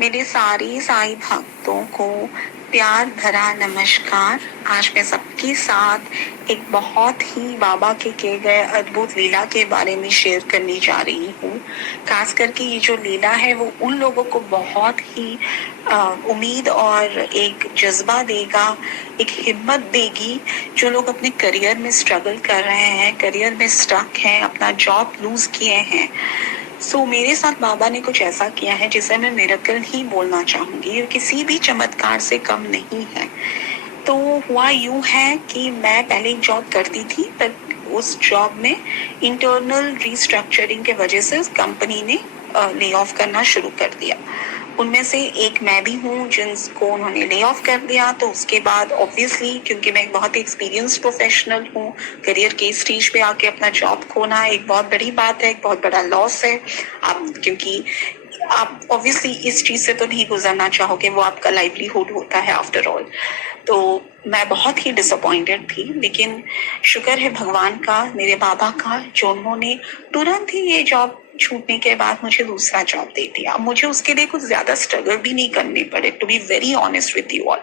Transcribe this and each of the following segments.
मेरे सारे साईं भक्तों को प्यार भरा नमस्कार। आज मैं सबके साथ एक बहुत ही बाबा के किए गए अद्भुत लीला के बारे में शेयर करने जा रही हूँ। खास करके ये जो लीला है वो उन लोगों को बहुत ही उम्मीद और एक जज्बा देगा, एक हिम्मत देगी जो लोग अपने करियर में स्ट्रगल कर रहे हैं, करियर में स्टक हैं, अपना जॉब लूज किए हैं। मेरे साथ बाबा ने कुछ ऐसा किया है जिसे मैं मिरेकल ही बोलना चाहूंगी, ये किसी भी चमत्कार से कम नहीं है। तो हुआ यूं है कि मैं पहले एक जॉब करती थी, पर उस जॉब में इंटरनल रिस्ट्रक्चरिंग के वजह से उस कंपनी ने ले ऑफ करना शुरू कर दिया। उनमें से एक मैं भी हूँ जिनको उन्होंने ले ऑफ कर दिया। तो उसके बाद ऑब्वियसली, क्योंकि मैं एक बहुत एक्सपीरियंस प्रोफेशनल हूँ, करियर के स्टेज पे आके अपना जॉब खोना एक बहुत बड़ी बात है, एक बहुत बड़ा लॉस है। क्योंकि आप ऑब्वियसली इस चीज से तो नहीं गुजरना चाहोगे, वो आपका लाइवलीहुड होता है आफ्टर ऑल। तो मैं बहुत ही डिसअपॉइंटेड थी, लेकिन शुक्र है भगवान का, मेरे बाबा का, जो उन्होंने तुरंत ही ये जॉब छूटने के बाद मुझे दूसरा जॉब दे दिया। मुझे उसके लिए कुछ ज्यादा स्ट्रगल भी नहीं करने पड़े, to be very honest with you all.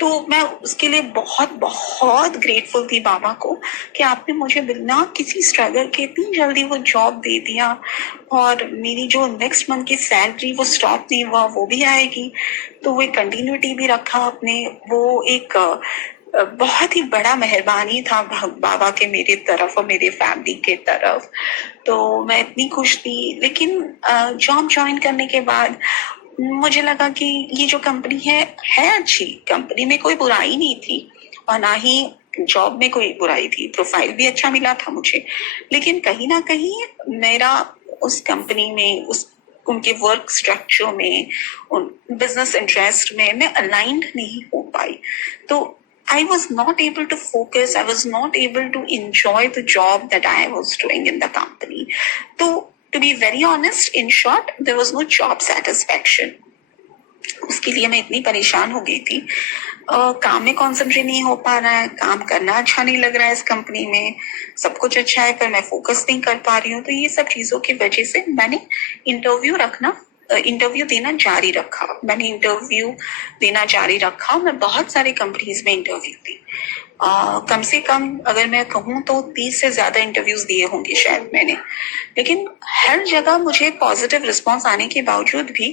तो मैं उसके लिए बहुत बहुत ग्रेटफुल थी बाबा को कि आपने मुझे बिना किसी स्ट्रगल के इतनी जल्दी वो जॉब दे दिया, और मेरी जो नेक्स्ट मंथ की सैलरी वो स्टॉप नहीं हुआ, वो भी आएगी। तो वो एक कंटिन्यूटी भी रखा अपने, वो एक बहुत ही बड़ा मेहरबानी था बाबा के मेरे तरफ और मेरे फैमिली के तरफ। तो मैं इतनी खुश थी। लेकिन जॉब ज्वाइन करने के बाद मुझे लगा कि ये जो कंपनी है अच्छी कंपनी, में कोई बुराई नहीं थी और ना ही जॉब में कोई बुराई थी, प्रोफाइल भी अच्छा मिला था मुझे। लेकिन कहीं ना कहीं मेरा उस कंपनी में, उस उनके वर्क स्ट्रक्चर में, उन बिजनेस इंटरेस्ट में मैं अलाइंड नहीं हो पाई। तो I was not able to focus. I was not able to enjoy the job that I was doing in the company. So, to be very honest, in short, there was no job satisfaction. उसके लिए मैं इतनी परेशान हो गई थी। काम में कॉन्सेंट्रेट नहीं हो पा रहा है, काम करना अच्छा नहीं लग रहा है, इस कंपनी में सब कुछ अच्छा है पर मैं फोकस नहीं कर पा रही हूँ। तो ये सब चीजों की वजह से मैंने इंटरव्यू देना जारी रखा। मैं बहुत सारे कंपनीज में इंटरव्यू दी। कम से कम अगर मैं कहूँ तो 30 से ज्यादा इंटरव्यूज दिए होंगे शायद मैंने। लेकिन हर जगह मुझे पॉजिटिव रिस्पांस आने के बावजूद भी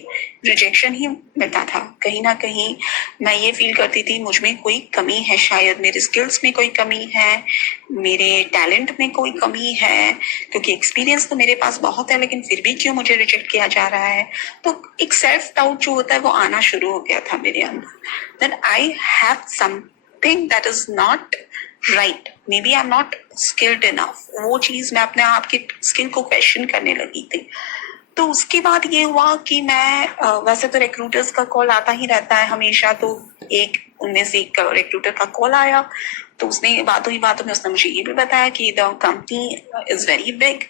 रिजेक्शन ही मिलता था। कहीं ना कहीं मैं ये फील करती थी मुझ में कोई कमी है, शायद मेरे स्किल्स में कोई कमी है, मेरे टैलेंट में कोई कमी है, क्योंकि एक्सपीरियंस तो मेरे पास बहुत है, लेकिन फिर भी क्यों मुझे रिजेक्ट किया जा रहा है। तो एक सेल्फ डाउट जो होता है वो आना शुरू हो गया था मेरे अंदर। Then I have something that is not right, maybe I am not skilled enough. वो चीज मैं अपने आप की स्किल को क्वेश्चन करने लगी थी। तो उसके बाद ये हुआ कि मैं वैसे तो रिक्रूटर्स का कॉल आता ही रहता है हमेशा। तो एक उनमें से एक रिक्रूटर का कॉल आया, तो उसने बातों में उसने मुझे ये भी बताया कि the company is very big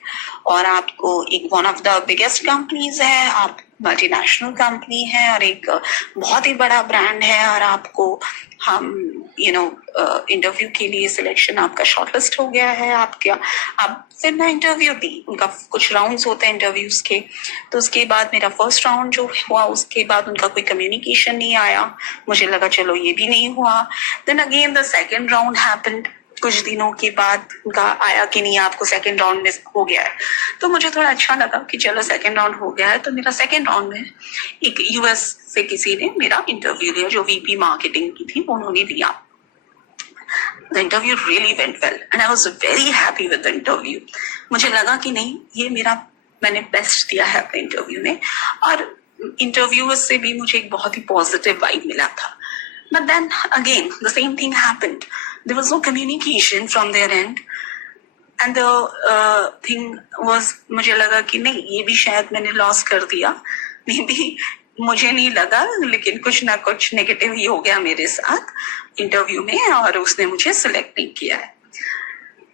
और आपको एक one of the biggest companies है, आप मल्टीनेशनल कंपनी है और एक बहुत ही बड़ा ब्रांड है, और आपको हम इंटरव्यू के लिए सिलेक्शन आपका शॉर्टलिस्ट हो गया है आपका। अब फिर मैं इंटरव्यू दी, उनका कुछ राउंड्स होते हैं इंटरव्यूज के। तो उसके बाद मेरा फर्स्ट राउंड जो हुआ, उसके बाद उनका कोई कम्युनिकेशन नहीं आया। मुझे लगा चलो ये भी नहीं हुआ। Then again the second round happened. कुछ दिनों के बाद उनका आया कि नहीं, आपको सेकेंड राउंड में हो गया है। तो मुझे थोड़ा अच्छा लगा कि चलो सेकेंड राउंड हो गया है। तो मेरा सेकेंड राउंड में एक यूएस से किसी ने मेरा इंटरव्यू लिया, जो वीपी मार्केटिंग की थी, उन्होंने दिया। The interview really went well and I was very happy with the interview. मुझे लगा कि नहीं, ये मैंने बेस्ट दिया है अपने इंटरव्यू में, और इंटरव्यू से भी मुझे एक बहुत ही पॉजिटिव वाइब मिला था। But then again, the same thing happened. There was no communication from their end. And the thing was, मुझे लगा कि नहीं, ये भी शायद मैंने लॉस कर दिया। मे बी मुझे नहीं लगा, लेकिन कुछ ना कुछ नेगेटिव ही हो गया मेरे साथ इंटरव्यू में और उसने मुझे सिलेक्ट नहीं किया है।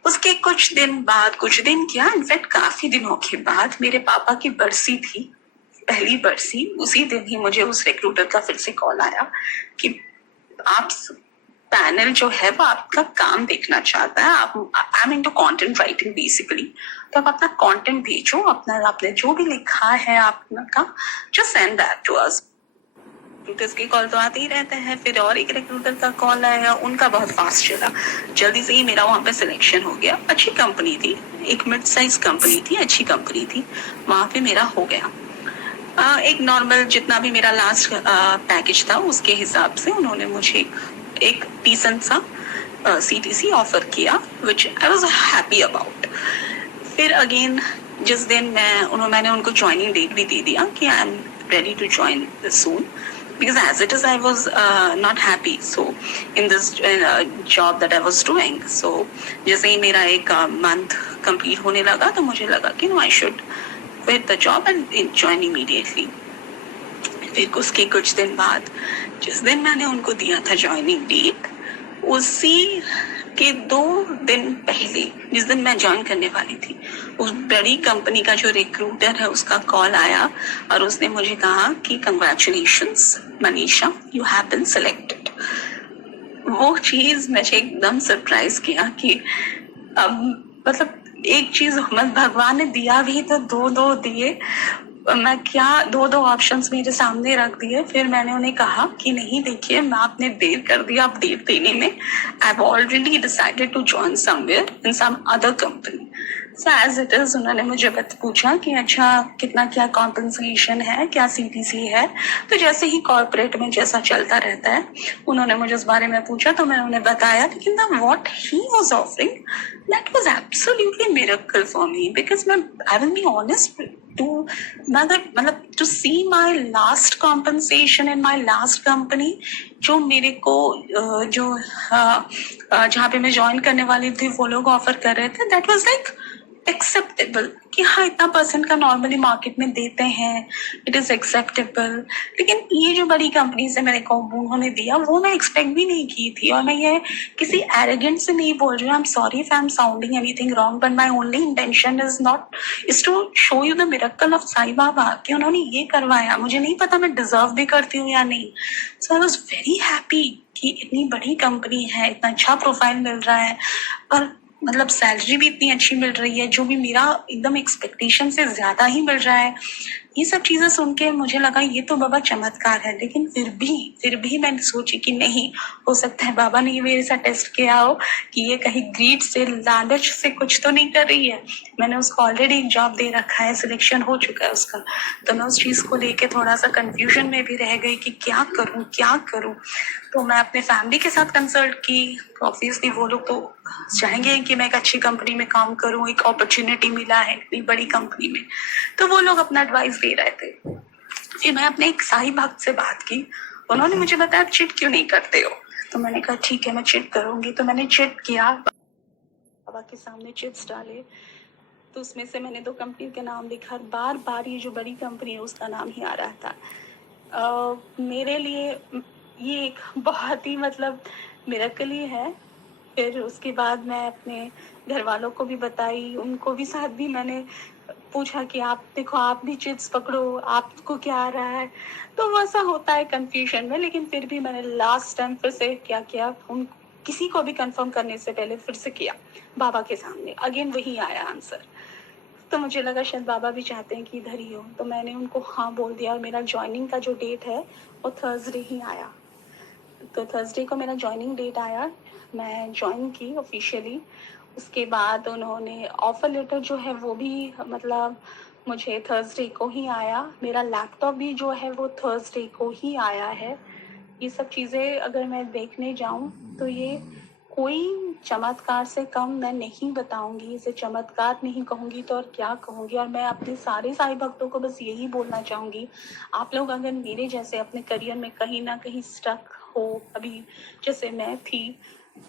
उसके कुछ दिन क्या, इनफैक्ट काफी दिनों के बाद मेरे पापा की बरसी थी, पहली बरसी। उसी दिन ही मुझे उस रिक्रूटर का फिर से कॉल आया कि आप पैनल जो है वो आपका काम देखना चाहता है। I am into content writing basically, तो आप अपना कंटेंट भेजो, आपने जो भी लिखा है आपका, just send that to us. Recruiters के कॉल तो आते ही रहते हैं। फिर और एक रिक्रूटर का कॉल आया, उनका बहुत फास्ट चला, जल्दी से ही मेरा वहाँ पे सिलेक्शन हो गया। अच्छी कंपनी थी, एक मिड साइज कंपनी थी, अच्छी कंपनी थी, वहाँ पे मेरा हो गया। एक नॉर्मल जितना भी मेरा लास्ट पैकेज था उसके हिसाब से उन्होंने मुझे एक डिसेंट सा CTC ऑफर किया, विच आई वॉज हैप्पी अबाउट। फिर अगेन जिस दिन मैंने उनको ज्वाइनिंग डेट भी दे दिया कि I am ready to join soon, because as it is I was not happy so in this job that I was doing. So जैसे ही मेरा एक month complete होने लगा तो मुझे लगा कि no, I should quit the job and join immediately. फिर उसके कुछ दिन बाद जिस दिन मैंने उनको दिया था ज्वाइनिंग डेट, उसी के 2 दिन पहले जिस दिन मैं ज्वाइन करने वाली थी, उस बड़ी कंपनी का जो रिक्रूटर है उसका कॉल आया और उसने मुझे कहा कि congratulations Manisha, you have been selected. वो चीज मुझे एकदम सरप्राइज किया कि अब मतलब एक चीज भगवान ने दिया भी तो 2 दिए, मैं क्या 2 ऑप्शंस मेरे सामने रख दिए। फिर मैंने उन्हें कहा कि नहीं देखिए, मैं आपने देर कर दिया अपडेट देने में, I have already decided to join somewhere in some other company. So as it is उन्होंने मुझे पूछा कि अच्छा कितना क्या कॉम्पनसेशन है, क्या CTC है। तो जैसे ही कॉर्पोरेट में जैसा चलता रहता है उन्होंने मुझे उस बारे में पूछा तो मैं उन्हें बताया, लेकिन the what he was offering that was absolutely miracle for me, because मैं I will be honest to मतलब to see my last compensation in my last company, जो मेरे को जो जहाँ पे मैं ज्वाइन करने वाली थी वो लोग ऑफर कर रहे थे, दैट वाज लाइक एक्सेप्टेबल कि हाँ इतना % का नॉर्मली मार्केट में देते हैं, इट इज एक्सेप्टेबल। लेकिन ये जो बड़ी कंपनी से मेरे को उन्होंने दिया वो मैं एक्सपेक्ट भी नहीं की थी। और मैं ये किसी एरोगेंट से नहीं बोल रही हूँ, I am sorry if I am sounding anything wrong, but my only intention is to show you the miracle of Sai Baba कि उन्होंने ये करवाया। मुझे नहीं पता मैं डिजर्व भी करती हूँ या नहीं। सो आई वॉज वेरी हैप्पी कि इतनी बड़ी कंपनी है, इतना अच्छा प्रोफाइल मिल रहा है और मतलब सैलरी भी इतनी अच्छी मिल रही है, जो भी मेरा एकदम एक्सपेक्टेशन से ज्यादा ही मिल रहा है। ये सब चीजें सुन के मुझे लगा ये तो बाबा चमत्कार है। लेकिन फिर भी मैंने सोची कि नहीं हो सकता है बाबा ने मेरे साथ टेस्ट किया हो कि ये कहीं ग्रीड से लालच से कुछ तो नहीं कर रही है। मैंने उसको ऑलरेडी एक जॉब दे रखा है, सिलेक्शन हो चुका है उसका, तो मैं उस चीज को लेके थोड़ा सा कंफ्यूजन में भी रह गई कि क्या करूं। तो मैं अपने फैमिली के साथ कंसल्ट की, ऑब्वियसली वो लोग तो चाहेंगे कि मैं एक अच्छी कंपनी में काम करूं, एक अपॉर्चुनिटी मिला है इतनी बड़ी कंपनी में, तो वो लोग अपना एडवाइस दे रहे थे। फिर मैं अपने एक साई भक्त से बात की, उन्होंने मुझे बताया चिट क्यों नहीं करते हो। तो मैंने कहा ठीक है मैं चिट करूंगी। तो मैंने चिट किया, बाबा के सामने चिट्स डाले, तो उसमें से मैंने 2 कंपनी के नाम लिखा, बार बार ये जो बड़ी कंपनी है उसका नाम ही आ रहा था। मेरे लिए ये एक बहुत ही मतलब मिरेकल ही है। फिर उसके बाद मैं अपने घर वालों को भी बताई, उनको भी साथ भी मैंने पूछा कि आप देखो आप भी चिट्स पकड़ो, आपको क्या आ रहा है। तो वैसा होता है कंफ्यूजन में। लेकिन फिर भी मैंने लास्ट टाइम फिर से क्या किया, उन किसी को भी कंफर्म करने से पहले फिर से किया बाबा के सामने, अगेन वही आया आंसर। तो मुझे लगा शायद बाबा भी चाहते हैं कि इधर ही हो, तो मैंने उनको हाँ बोल दिया। और मेरा ज्वाइनिंग का जो डेट है वो थर्सडे ही आया। तो थर्सडे को मेरा ज्वाइनिंग डेट आया, मैं ज्वाइन की ऑफिशियली। उसके बाद उन्होंने ऑफर लेटर जो है वो भी मतलब मुझे थर्सडे को ही आया। मेरा लैपटॉप भी जो है वो थर्सडे को ही आया है। ये सब चीज़ें अगर मैं देखने जाऊं तो ये कोई चमत्कार से कम मैं नहीं बताऊंगी, इसे चमत्कार नहीं कहूंगी तो और क्या कहूंगी। और मैं अपने सारे साई भक्तों को बस यही बोलना चाहूंगी, आप लोग अगर मेरे जैसे अपने करियर में कहीं ना कहीं स्टक हो अभी जैसे मैं थी,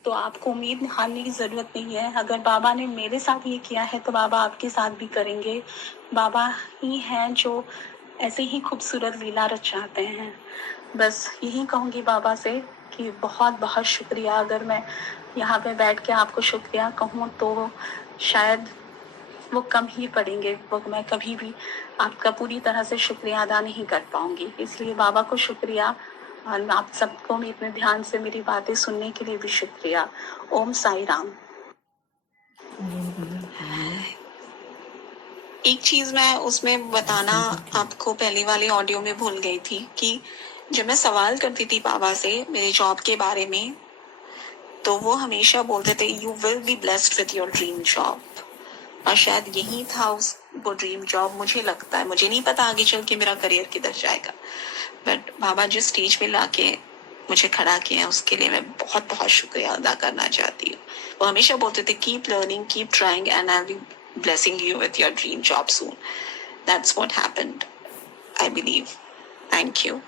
तो आपको उम्मीद हारने की जरूरत नहीं है। अगर बाबा ने मेरे साथ ये किया है तो बाबा आपके साथ भी करेंगे। बाबा ही हैं जो ऐसे ही खूबसूरत लीला रचाते हैं। बस यही कहूँगी बाबा से कि बहुत बहुत शुक्रिया। अगर मैं यहाँ पे बैठ के आपको शुक्रिया कहूँ तो शायद वो कम ही पड़ेंगे, वो मैं कभी भी आपका पूरी तरह से शुक्रिया अदा नहीं कर पाऊंगी। इसलिए बाबा को शुक्रिया, और आप सबको इतने ध्यान से मेरी बातें सुनने के लिए भी शुक्रिया। ओम साई राम। एक चीज मैं उसमें बताना आपको पहले वाले ऑडियो में भूल गई थी कि जब मैं सवाल करती थी बाबा से मेरे जॉब के बारे में, तो वो हमेशा बोलते थे you will be blessed with your dream job. और शायद यही था वो ड्रीम जॉब। मुझे लगता है, मुझे नहीं पता आगे चल के मेरा करियर किधर जाएगा, बट बाबा जिस स्टेज पे लाके मुझे खड़ा किया है उसके लिए मैं बहुत बहुत शुक्रिया अदा करना चाहती हूँ। वो हमेशा बोलते थे keep learning, keep trying and I will B blessing you with your dream job soon. That's what happened, I believe. Thank you.